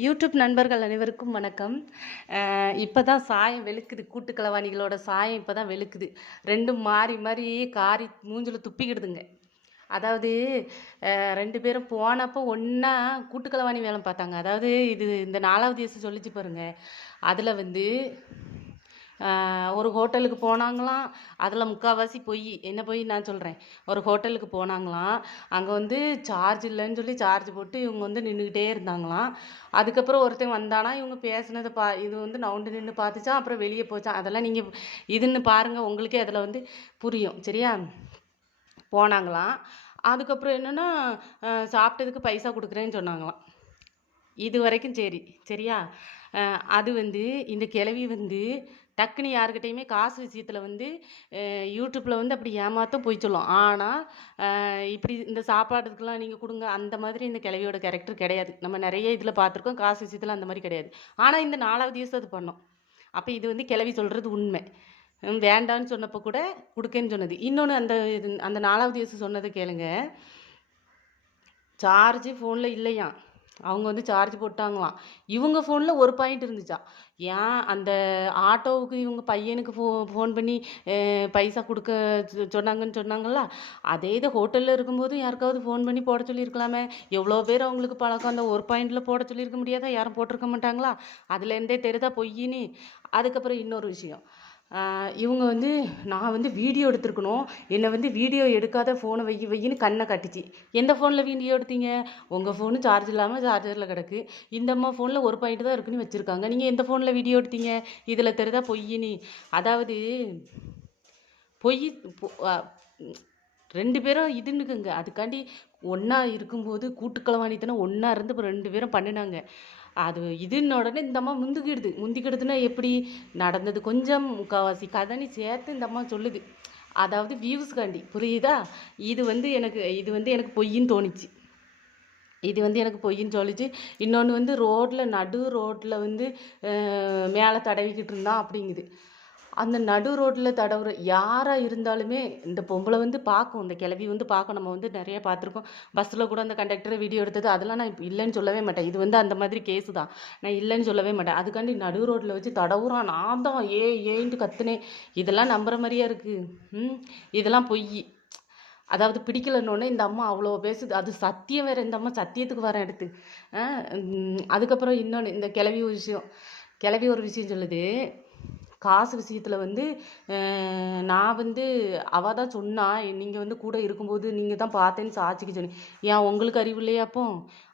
YouTube நண்பர்கள் அனைவருக்கும் வணக்கம். இப்போ தான் சாயம் வெளுக்குது. கூட்டுக்கலவாணிகளோட சாயம் இப்போ தான் வெளுக்குது. ரெண்டும் மாறி மாறி காரி மூஞ்சில் துப்பிக்கிடுதுங்க. அதாவது ரெண்டு பேரும் போனப்போ ஒன்றா கூட்டு வேலை பார்த்தாங்க. அதாவது இது இந்த நாலாவது இயசு சொல்லிச்சு பாருங்கள் அதில் வந்து ஒரு ஹோட்டலுக்கு போனாங்களாம். அதில் முக்கால்வாசி பொய். என்ன பொய் நான் சொல்கிறேன் ஒரு ஹோட்டலுக்கு போனாங்களாம். அங்கே வந்து சார்ஜ் இல்லைன்னு சொல்லி சார்ஜ் போட்டு இவங்க வந்து நின்றுக்கிட்டே இருந்தாங்களாம். அதுக்கப்புறம் ஒருத்தன் வந்தானா இவங்க பேசுனதை பா இது வந்து நவுண்டு நின்று பார்த்துச்சான் அப்புறம் வெளியே போச்சான் அதெல்லாம் நீங்கள் இதுன்னு பாருங்கள் உங்களுக்கே அதில் வந்து புரியும். சரியா? போனாங்களாம். அதுக்கப்புறம் என்னென்னா சாப்பிட்டதுக்கு பைசா கொடுக்குறேன்னு சொன்னாங்களாம். இது வரைக்கும் சரி. சரியா? அது வந்து இந்த கிழவி வந்து டக்குன்னு யாருக்கிட்டேயுமே காசு விஷயத்தில் வந்து யூடியூப்பில் வந்து அப்படி ஏமாத்த போய் சொல்லும். ஆனால் இப்படி இந்த சாப்பாடுக்கெல்லாம் நீங்கள் கொடுங்க அந்த மாதிரி இந்த கிழவியோட கேரக்டர் கிடையாது. நம்ம நிறைய இதில் பார்த்துருக்கோம் காசு விஷயத்தில் அந்த மாதிரி கிடையாது. ஆனால் இந்த நாலாவது யூஸ் அது பண்ணோம். அப்போ இது வந்து கிழவி சொல்கிறது உண்மை. வேண்டான்னு சொன்னப்போ கூட கொடுக்கேன்னு சொன்னது. இன்னொன்று அந்த இது அந்த நாலாவது யூஸ் சொன்னதை கேளுங்க. சார்ஜ் ஃபோனில் இல்லையாம். அவங்க வந்து சார்ஜ் போட்டாங்களாம். இவங்க ஃபோனில் ஒரு பாயிண்ட் இருந்துச்சா ஏன் அந்த ஆட்டோவுக்கு இவங்க பையனுக்கு ஃபோ ஃபோன் பண்ணி பைசா கொடுக்க சொ- சொன்னாங்கன்னு சொன்னாங்கல்ல அதே இது ஹோட்டலில் இருக்கும்போது யாருக்காவது ஃபோன் பண்ணி போட சொல்லியிருக்கலாமே. எவ்வளோ பேர் அவங்களுக்கு பழக்கம் அந்த ஒரு பாயிண்டில் போட சொல்லியிருக்க முடியாதா? யாரும் போட்டிருக்க மாட்டாங்களா? அதுலேருந்தே தெரியுதா பொய்யின்னு. அதுக்கப்புறம் இன்னொரு விஷயம். இவங்க வந்து நான் வந்து வீடியோ எடுத்திருக்கணும். என்னை வந்து வீடியோ எடுக்காத ஃபோனை வை வையின்னு கண்ணை காட்டுச்சு. எந்த ஃபோனில் வீடியோ எடுத்தீங்க? உங்கள் ஃபோனு சார்ஜ் இல்லாமல் சார்ஜரில் கிடக்கு. இந்த அம்மா ஃபோனில் ஒரு பாயிண்ட் தான் இருக்குன்னு வச்சுருக்காங்க. நீங்கள் எந்த ஃபோனில் வீடியோ எடுத்தீங்க? இதில் தெரிதா பொய்யின்னு. அதாவது பொய் ரெண்டு பேரும் இதுன்னுக்குங்க. அதுக்காண்டி ஒன்றா இருக்கும்போது கூட்டுக்களவாணித்தனம் ஒன்றா இருந்து இப்போ ரெண்டு பேரும் பண்ணினாங்க. அது இதுன்ன உடனே இந்த அம்மா முந்திக்கிடுது முந்திக்கிடுதுன்னா எப்படி? நடந்தது கொஞ்சம் முக்கால்வாசி கதனி சேர்த்து இந்த அம்மா சொல்லுது. அதாவது வியூஸ்காண்டி புரியுதா? இது வந்து எனக்கு இது வந்து எனக்கு பொய்ன்னு தோணுச்சு. இது வந்து எனக்கு பொய்ன்னு சொல்லிச்சு இன்னொன்று வந்து ரோட்டில் நடு ரோட்டில் வந்து மேலே தடவிக்கிட்டு இருந்தான் அப்படிங்குது. அந்த நடு ரோட்டில் தடவுற யாராக இருந்தாலுமே இந்த பொம்பளை வந்து பார்க்கும். இந்த கிளவி வந்து பார்க்கும். நம்ம வந்து நிறைய பார்த்துருக்கோம். பஸ்ஸில் கூட அந்த கண்டக்டரை வீடியோ எடுத்தது. அதெல்லாம் நான் இல்லைன்னு சொல்லவே மாட்டேன். இது வந்து அந்த மாதிரி கேஸு தான். நான் இல்லைன்னு சொல்லவே மாட்டேன். அதுக்காண்டி நடு ரோட்டில் வச்சு தடவுறான். நான் தான் ஏ ஏன்ட்டு கத்துனேன். இதெல்லாம் நம்புற மாதிரியா இருக்குது ம் இதெல்லாம் பொய். அதாவது பிடிக்கலன்னொடனே இந்த அம்மா அவ்வளோ பேசுது. அது சத்தியம் வேறு. இந்த அம்மா சத்தியத்துக்கு வர எடுத்து. அதுக்கப்புறம் இன்னொன்று இந்த கிளவி ஒரு விஷயம். கிளவி ஒரு விஷயம் சொல்லுது. காசு விஷயத்தில் வந்து நான் வந்து அவள் தான் சொன்னா நீங்கள் வந்து கூட இருக்கும்போது நீங்கள் தான் பார்த்தேன்னு சாட்சிக்கு சொன்னீங்க ஏன் உங்களுக்கு அறிவு இல்லையா அப்போ?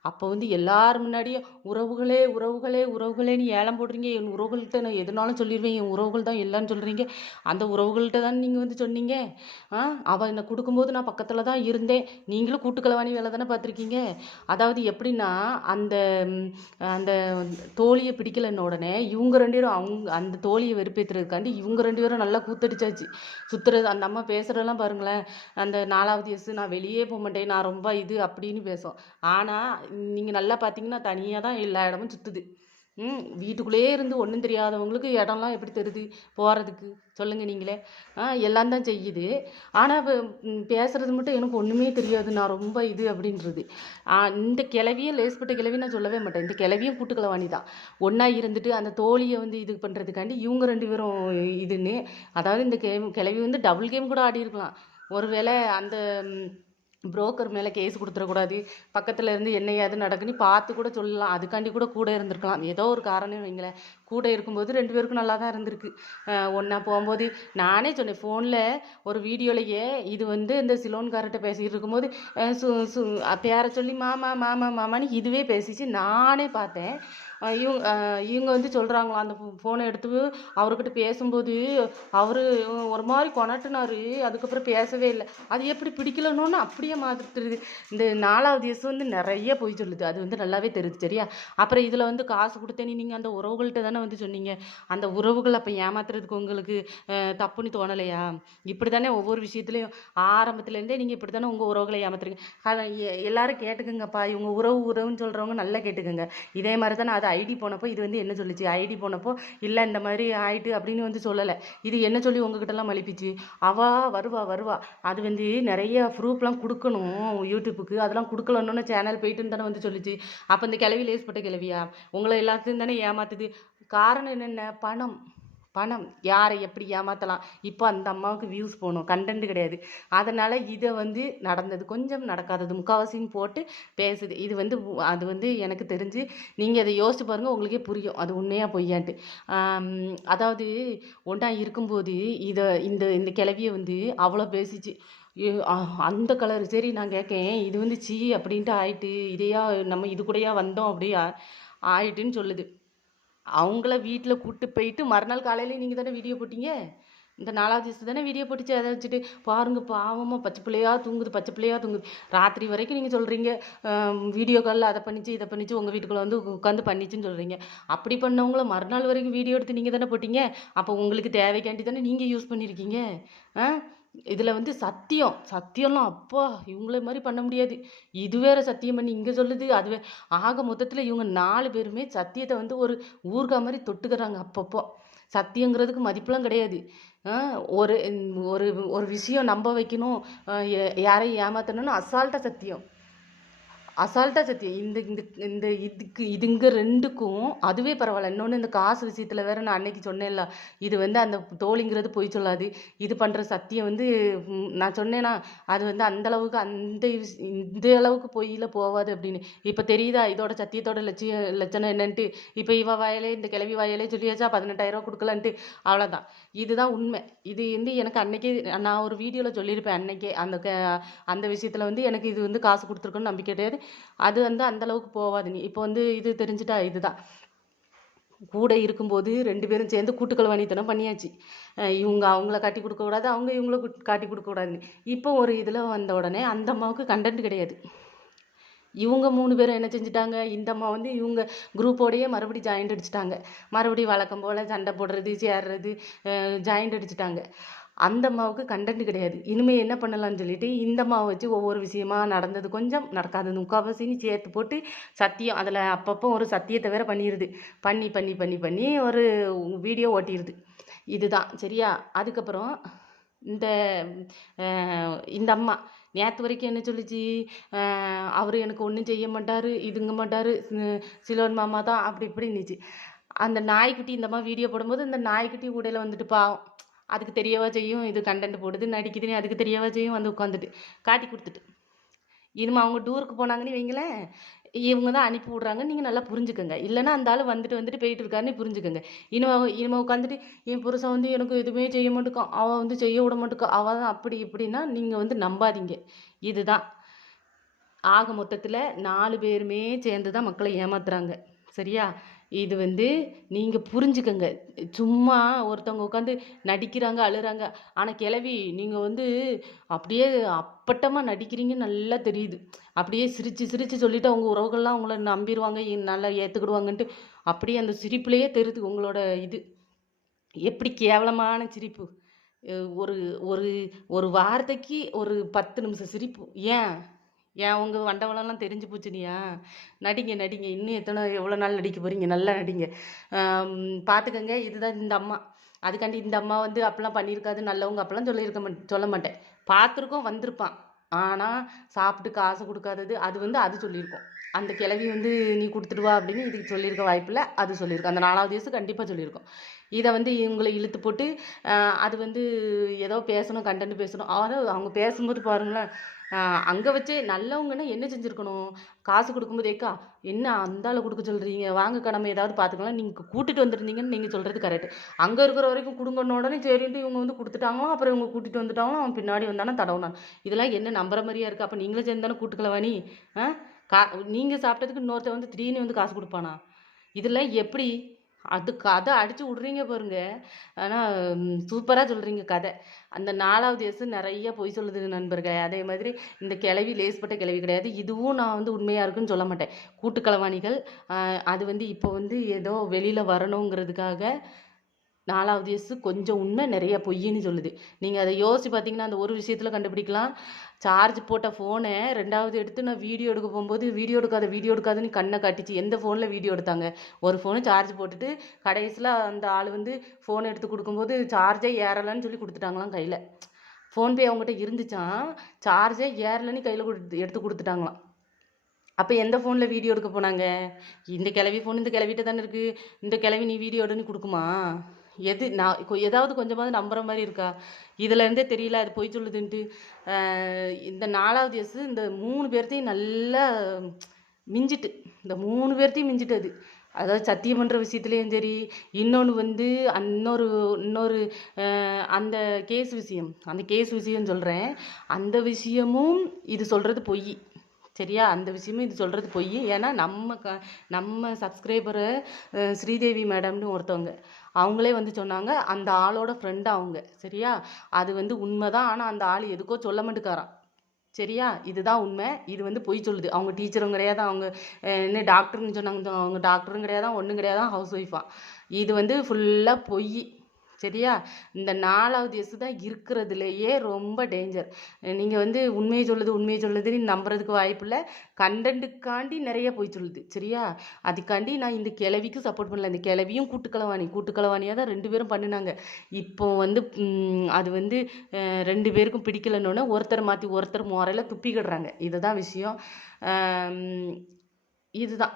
அப்போ வந்து எல்லார் முன்னாடியும் உறவுகளே உறவுகளே உறவுகளேன்னு ஏலம் போடுறீங்க. என் உறவுகள்கிட்ட நான் எதுனாலும் சொல்லிடுவேன் என் உறவுகள் தான் இல்லைன்னு சொல்கிறீங்க அந்த உறவுகள்கிட்ட தான் நீங்கள் வந்து சொன்னீங்க? ஆ? அவள் என்னை கொடுக்கும்போது நான் பக்கத்தில் தான் இருந்தேன். நீங்களும் கூட்டுக்களவாணி வேலை தானே பார்த்துருக்கீங்க? அதாவது எப்படின்னா அந்த அந்த தோழியை பிடிக்கலன்ன உடனே இவங்க ரெண்டு பேரும் அவங்க அந்த தோழியை வெறுப்பேற்றுறதுக்காண்டி இவங்க ரெண்டு பேரும் நல்லா கூத்தடிச்சாச்சு. சுற்றுறது அந்த அம்மா பேசுகிறதெல்லாம் பாருங்களேன். அந்த நாலாவது எஸ் நான் வெளியே போக மாட்டேன். நான் ரொம்ப இது அப்படின்னு பேசும் ஆனால் நீங்கள் நல்லா பார்த்தீங்கன்னா தனியாக தான் எல்லா இடமும் சுற்றுது ம் வீட்டுக்குள்ளேயே இருந்து ஒன்றும் தெரியாதவங்களுக்கு இடம்லாம் எப்படி தெரியுது போகிறதுக்கு சொல்லுங்கள் நீங்களே. ஆ எல்லாம் தான் செய்யுது. ஆனால் பேசுகிறது மட்டும் எனக்கு ஒன்றுமே தெரியாது. நான் ரொம்ப இது அப்படின்றது. இந்த கிளவியும் லேஸ்பட்ட கிளவி நான் சொல்லவே மாட்டேன். இந்த கிளவியும் கூட்டுக்கலவாணி தான். ஒன்றா இருந்துட்டு அந்த தோழியை வந்து இது பண்ணுறதுக்காண்டி இவங்க ரெண்டு பேரும் இதுன்னு அதாவது இந்த கேம் கிளவி வந்து டபுள் கேம் கூட ஆடி இருக்கலாம். ஒருவேளை அந்த புரோக்கர் மேலே கேஸ் கொடுத்துடக்கூடாது. பக்கத்தில் இருந்து என்னையாவது நடக்குன்னு பார்த்து கூட சொல்லலாம். அதுக்காண்டி கூட கூட இருந்திருக்கலாம். ஏதோ ஒரு காரணம் வைங்களேன். கூட இருக்கும்போது ரெண்டு பேருக்கும் நல்லா தான் இருந்திருக்கு ஒன்றா போகும்போது நானே சொன்னேன் ஃபோனில் ஒரு வீடியோலையே இது வந்து இந்த சிலோன்காரர்கிட்ட பேசிக்கிட்டு இருக்கும்போது சு சு பேரை சொல்லி மாமா மாமா மாமான்னு இதுவே பேசிச்சு. நானே பார்த்தேன். இவங்க இவங்க வந்து சொல்கிறாங்களா அந்த ஃபோனை எடுத்து அவர்கிட்ட பேசும்போது அவர் ஒரு மாதிரி கொணட்டினார். அதுக்கப்புறம் பேசவே இல்லை. அது எப்படி பிடிக்கலன்னு அப்படியே மாற்றிட்டுருது இந்த நாலாவது வயசு வந்து நிறைய போய் சொல்லுது. அது வந்து நல்லாவே தெரியுது சரியா? அப்புறம் இதில் வந்து காசு கொடுத்தேன்னு நீங்கள் அந்த உறவுகள்கிட்ட தானே வந்து சொன்னீங்க? அந்த உறவுகள் அப்போ ஏமாத்துறதுக்கு உங்களுக்கு தப்புன்னு தோணலையா? இப்படி தானே ஒவ்வொரு விஷயத்துலையும் ஆரம்பத்துலேருந்தே நீங்கள் இப்படி தானே உங்கள் உறவுகளை ஏமாத்துறீங்க? அதான் எல்லாரும் கேட்டுக்குங்கப்பா. இவங்க உறவு உறவுன்னு சொல்கிறவங்க நல்லா கேட்டுக்குங்க. இதே மாதிரி தானே அது ஐடி போனப்போ இது வந்து என்ன சொல்லுச்சு? ஐடி போனப்போ இல்லை இந்த மாதிரி ஆயிட்டு அப்படின்னு வந்து சொல்லலை. இது என்ன சொல்லி உங்ககிட்டலாம் மலிப்பிச்சு? அவா வருவா வருவா. அது வந்து நிறைய ப்ரூஃப்லாம் கொடுக்கணும் யூடியூப்புக்கு. அதெல்லாம் கொடுக்கலன்னு சேனல் போயிட்டுன்னு தானே வந்து சொல்லுச்சு. அப்போ இந்த கிளவி லேஸ்பட்ட கிளவியா உங்களை எல்லாத்தையும் தானே ஏமாத்துது. காரணம் என்னென்ன? பணம். பணம். யாரை எப்படி ஏமாற்றலாம் இப்போ அந்த அம்மாவுக்கு வியூஸ் போகணும் கண்டென்ட் கிடையாது. அதனால் இதை வந்து நடந்தது. கொஞ்சம் நடக்காதது. முக்கால்வாசின்னு போட்டு பேசுது. இது வந்து அது வந்து எனக்கு தெரிஞ்சு நீங்கள் அதை யோசிச்சு பாருங்கள் உங்களுக்கே புரியும். அது உண்மையாக பொய்யான்ட்டு. அதாவது ஒன்றா இருக்கும்போது இதை இந்த இந்த கிளவியை வந்து அவ்வளோ பேசிச்சு. அந்த கலர் சரி நான் கேட்கேன் இது வந்து சீ அப்படின்ட்டு ஆயிட்டு இதையா நம்ம இது கூடயா வந்தோம் அப்படியே? ஆ- ஆயிட்டுன்னு சொல்லுது. அவங்கள வீட்டில் கூப்பிட்டு போயிட்டு மறுநாள் காலையில் நீங்கள் தானே வீடியோ போட்டீங்க? இந்த நாலாவது வயசு தானே வீடியோ போட்டுச்சு அதை வச்சுட்டு பாருங்கள் பாவமாக பச்சை பிள்ளையா தூங்குது பச்சை பிள்ளையா தூங்குது. ராத்திரி வரைக்கும் நீங்கள் சொல்கிறீங்க வீடியோ காலில் அதை பண்ணிச்சு இதை பண்ணிச்சு உங்கள் வீட்டுக்குள்ளே வந்து உட்காந்து பண்ணிச்சுன்னு சொல்கிறீங்க அப்படி பண்ணவங்கள மறுநாள் வரைக்கும் வீடியோ எடுத்து நீங்கள் தானே போட்டீங்க? அப்போ உங்களுக்கு தேவைக்காண்டி தானே நீங்கள் யூஸ் பண்ணியிருக்கீங்க ஆ? இதில் வந்து சத்தியம். சத்தியம்லாம் அப்பா இவங்கள மாதிரி பண்ண முடியாது. இது வேற சத்தியம் பண்ணி இங்கே சொல்லுது அதுவே ஆக மொத்தத்தில் இவங்க நாலு பேருமே சத்தியத்தை வந்து ஒரு ஊர்கா மாதிரி தொட்டுக்கிறாங்க அப்பப்போ. சத்தியங்கிறதுக்கு மதிப்பெலாம் கிடையாது. ஒரு ஒரு ஒரு விஷயம் நம்ப வைக்கணும் யாரையும் ஏமாற்றணும்னு அசால்ட்டாக சத்தியம். அசால்ட்டாக சத்தியம். இந்த இந்த இந்த இதுக்கு இதுங்க ரெண்டுக்கும் அதுவே பரவாயில்ல. இன்னொன்று இந்த காசு விஷயத்தில் வேற நான் அன்னைக்கு சொன்னேன்ல இது வந்து அந்த தோழிங்கிறது பொய் சொல்லாது. இது பண்ணுற சத்தியம் வந்து நான் சொன்னேன்னா அது வந்து அந்த அளவுக்கு அந்த இந்த அளவுக்கு பொய்யில் போகாது அப்படின்னு. இப்போ தெரியுதா இதோட சத்தியத்தோட லட்சிய லட்சணம் என்னன்ட்டு? இப்போ இவ வாயிலே இந்த கிளவி வாயிலே சொல்லியாச்சா பதினெட்டாயிரம் கொடுக்கலன்ட்டு? அவ்வளோதான் இதுதான் உண்மை. இது வந்து எனக்கு அன்னைக்கே நான் ஒரு வீடியோவில் சொல்லியிருப்பேன் அன்னைக்கே அந்த க அந்த விஷயத்தில் வந்து எனக்கு இது வந்து காசு கொடுத்துருக்குன்னு நம்பிக்கை கிடையாது. அது வந்து அந்த அளவுக்கு போகாது நீ இப்போ வந்து இது தெரிஞ்சுட்டா இதுதான். கூட இருக்கும்போது ரெண்டு பேரும் சேர்ந்து கூட்டுக்களவாணித்தனம் பண்ணியாச்சு. இவங்க அவங்கள காட்டி கொடுக்கக்கூடாது அவங்க இவங்கள காட்டி கொடுக்கக்கூடாதுன்னு இப்போ ஒரு இதில் வந்த உடனே அந்த அம்மாவுக்கு கண்டென்ட் கிடையாது. இவங்க மூணு பேரும் என்ன செஞ்சுட்டாங்க? இந்த அம்மா வந்து இவங்க குரூப்போடையே மறுபடியும் ஜாயிண்ட் அடிச்சிட்டாங்க. மறுபடியும் வழக்கம் போல் சண்டை போடுறது சேர்றது ஜாயிண்ட் அடிச்சிட்டாங்க. அந்த அம்மாவுக்கு கண்டென்ட் கிடையாது. இனிமேல் என்ன பண்ணலாம்னு சொல்லிட்டு இந்த அம்மாவை வச்சு ஒவ்வொரு விஷயமா நடந்தது கொஞ்சம் நடக்காதது முக்கால்வாசின்னு சேர்த்து போட்டு சத்தியம் அதில் அப்பப்போ ஒரு சத்தியத்தை வேற பண்ணிடுது பண்ணி பண்ணி பண்ணி பண்ணி ஒரு வீடியோ ஓட்டிடுது இதுதான். சரியா? அதுக்கப்புறம் இந்த இந்த அம்மா நேற்று வரைக்கும் என்ன சொல்லிச்சு? அவர் எனக்கு ஒன்றும் செய்ய மாட்டார் இதுங்க மாட்டார் சிலோன் மாமா தான் அப்படி இப்படி இருந்துச்சு அந்த நாய்க்குட்டி இந்த அம்மா வீடியோ போடும்போது இந்த நாய்க்குட்டி உடையில வந்துட்டு பாவம். அதுக்கு தெரியவா செய்யும்? இது கண்டென்ட் போடுது நடிக்குதுன்னு அதுக்கு தெரியவா செய்யும்? வந்து உட்காந்துட்டு காட்டி கொடுத்துட்டு. இனிமே அவங்க டூருக்கு போனாங்கன்னு வைங்களேன் இவங்க தான் அனுப்பி விட்றாங்க. நீங்கள் நல்லா புரிஞ்சுக்கோங்க. இல்லைன்னா அந்த ஆள் வந்துட்டு வந்துட்டு போயிட்டு இருக்காருன்னு புரிஞ்சுக்கோங்க. இனிமே இனிமே உட்காந்துட்டு என் புருஷன் வந்து எனக்கு எதுவுமே செய்ய மாட்டேக்கோ அவன் வந்து செய்ய விட மாட்டேக்கோ. அவள் தான் அப்படி இப்படின்னா நீங்கள் வந்து நம்பாதீங்க. இதுதான். ஆக மொத்தத்தில் நாலு பேருமே சேர்ந்து தான் மக்களை ஏமாத்துறாங்க. சரியா? இது வந்து நீங்கள் புரிஞ்சுக்கங்க. சும்மா ஒருத்தவங்க உட்காந்து நடிக்கிறாங்க அழுகிறாங்க ஆனால் கிளவி நீங்கள் வந்து அப்படியே அப்பட்டமாக நடிக்கிறீங்கன்னு நல்லா தெரியுது. அப்படியே சிரித்து சிரித்து சொல்லிட்டு அவங்க உறவுகள்லாம் உங்களை நம்பிடுவாங்க நல்லா ஏற்றுக்கிடுவாங்கன்ட்டு அப்படியே அந்த சிரிப்புலேயே தெரியுது உங்களோட இது. எப்படி கேவலமான சிரிப்பு. ஒரு ஒரு ஒரு வார்த்தைக்கு ஒரு பத்து நிமிஷம் சிரிப்பு. ஏன்? ஏன் உங்கள் வண்டவளம்லாம் தெரிஞ்சு போச்சுனியா நடிங்க நடிங்க. இன்னும் எத்தனை எவ்வளோ நாள் நடிக்க போகிறீங்க நல்லா நடிங்க. பார்த்துக்கோங்க பார்த்துக்கங்க இதுதான் இந்த அம்மா. அதுக்காண்டி இந்த அம்மா வந்து அப்பெல்லாம் பண்ணியிருக்காது நல்லவங்க அப்பெல்லாம் சொல்லியிருக்க மாட் சொல்ல மாட்டேன். பார்த்துருக்கோம் வந்திருப்பான். ஆனால் சாப்பிட்டு காசு கொடுக்காதது அது வந்து அது சொல்லியிருக்கோம். அந்த கிளவி வந்து நீ கொடுத்துட்டு வா அப்படின்னு இதுக்கு சொல்லியிருக்க வாய்ப்பில்லை அது சொல்லியிருக்கோம். அந்த நாலாவது வயசு கண்டிப்பாக சொல்லியிருக்கோம். இதை வந்து இவங்களை இழுத்து போட்டு அது வந்து ஏதோ பேசணும் கண்டென்ட் பேசணும். அதாவது அவங்க பேசும்போது பாருங்களேன் அங்கே வச்சே நல்லவங்கன்னா என்ன செஞ்சுருக்கணும்? காசு கொடுக்கும்போது ஏக்கா என்ன அந்த கொடுக்க சொல்கிறீங்க வாங்கக்கா நம்ம ஏதாவது பார்த்துக்கலாம் நீங்கள் கூட்டிகிட்டு வந்துருந்தீங்கன்னு நீங்கள் சொல்கிறது கரெக்ட் அங்கே இருக்கிற வரைக்கும் கொடுங்கன்னு உடனே சரின்ட்டு இவங்க வந்து கொடுத்துட்டாங்களோ அப்புறம் இவங்க கூட்டிகிட்டு வந்துட்டாங்களோ அவன் பின்னாடி வந்தானே தடவுனான். இதெல்லாம் என்ன நம்புற மாதிரியா இருக்குது அப்போ நீங்களும் சேர்ந்தாலும் கூட்டுக்கலவாணி ஆ? கா நீங்கள் சாப்பிட்டதுக்கு இன்னொருத்தன் வந்து திடீர்னு வந்து காசு கொடுப்பானா? இதெல்லாம் எப்படி அது கதை அடித்து விட்றீங்க பாருங்க. ஆனால் சூப்பராக சொல்கிறீங்க கதை. அந்த நாலாவது எஸ் நிறைய பொய் சொல்லுது நண்பர்களே. அதே மாதிரி இந்த கிளவி லேஸ்பட்ட கிளவி கிடையாது. இதுவும் நான் வந்து உண்மையாக இருக்குன்னு சொல்ல மாட்டேன். கூட்டுக்களவாணிகள் அது வந்து இப்போ வந்து ஏதோ வெளியில் வரணுங்கிறதுக்காக நாலாவது எஸ் கொஞ்சம் உண்மை நிறைய பொய்ன்னு சொல்லுது. நீங்கள் அதை யோசிச்சு பார்த்தீங்கன்னா அந்த ஒரு விஷயத்தில் கண்டுபிடிக்கலாம். சார்ஜ் போட்ட ஃபோனை ரெண்டாவது எடுத்து நான் வீடியோ எடுக்க போகும்போது வீடியோ எடுக்காத வீடியோ எடுக்காதுன்னு கண்ணை காட்டிச்சு. எந்த ஃபோனில் வீடியோ எடுத்தாங்க? ஒரு ஃபோனு சார்ஜ் போட்டுட்டு கடைசியில் அந்த ஆள் வந்து ஃபோன் எடுத்து கொடுக்கும்போது சார்ஜே ஏறலைன்னு சொல்லி கொடுத்துட்டாங்களாம் கையில். ஃபோன்பே அவங்ககிட்ட இருந்துச்சான் சார்ஜே ஏறலன்னு கையில் கொடுத்து எடுத்து கொடுத்துட்டாங்களாம். அப்போ எந்த ஃபோனில் வீடியோ எடுக்க போனாங்க? இந்த கிளவி ஃபோன் இந்த கிளவிட்ட தானே இருக்குது இந்த கிளவி நீ வீடியோ எடுன்னு கொடுக்குமா? எது நான் கொ- ஏதாவது கொஞ்சமாவது நம்புகிற மாதிரி இருக்கா? இதுலேருந்தே தெரியல அது பொய் சொல்லுதுன்ட்டு. இந்த நாலாவது எஸ் இந்த மூணு பேர்த்தையும் நல்லா மிஞ்சிட்டு இந்த மூணு பேர்த்தையும் மிஞ்சிட்டு அது. அதாவது சத்தியம் பண்ணுற விஷயத்துலேயும் சரி இன்னொன்று வந்து இன்னொரு இன்னொரு அந்த கேஸ் விஷயம் அந்த கேஸ் விஷயம் சொல்கிறேன் அந்த விஷயமும் இது சொல்கிறது பொய் சரியா? அந்த விஷயமும் இது சொல்கிறது பொய். ஏன்னா நம்ம க நம்ம சப்ஸ்கிரைபரு ஸ்ரீதேவி மேடம்னு ஒருத்தவங்க. அவங்களே வந்து சொன்னாங்க அந்த ஆளோட ஃப்ரெண்டு அவங்க சரியா? அது வந்து உண்மைதான் ஆனால் அந்த ஆள் எதுக்கோ சொல்ல மாட்டுக்காரான் சரியா? இதுதான் உண்மை. இது வந்து பொய் சொல்லுது. அவங்க டீச்சரும் கிடையாது அவங்க என்ன டாக்டர்னு சொன்னாங்க அவங்க டாக்டரும் கிடையாது ஒன்றும் கிடையாது ஹவுஸ் ஒய்ஃபா இது வந்து ஃபுல்லாக பொய். சரியா? இந்த நாலாவது எஸ் தான் இருக்கிறதுலையே ரொம்ப டேஞ்சர் நீங்கள் வந்து உண்மையை சொல்லுது உண்மையை சொல்லுதுன்னு நம்புறதுக்கு வாய்ப்பு இல்லை. கண்டென்ட்டுக்காண்டி நிறைய போய் சொல்லுது சரியா? அதுக்காண்டி நான் இந்த கிளவிக்கும் சப்போர்ட் பண்ணல. இந்த கிளவியும் கூட்டுக்களவாணி கூட்டுக்களவாணியாக தான் ரெண்டு பேரும் பண்ணினாங்க. இப்போ வந்து அது வந்து ரெண்டு பேருக்கும் பிடிக்கலன்னொன்னே ஒருத்தர் மாற்றி ஒருத்தர் முறையில் துப்பிக்கிடுறாங்க இதுதான் விஷயம். இதுதான்.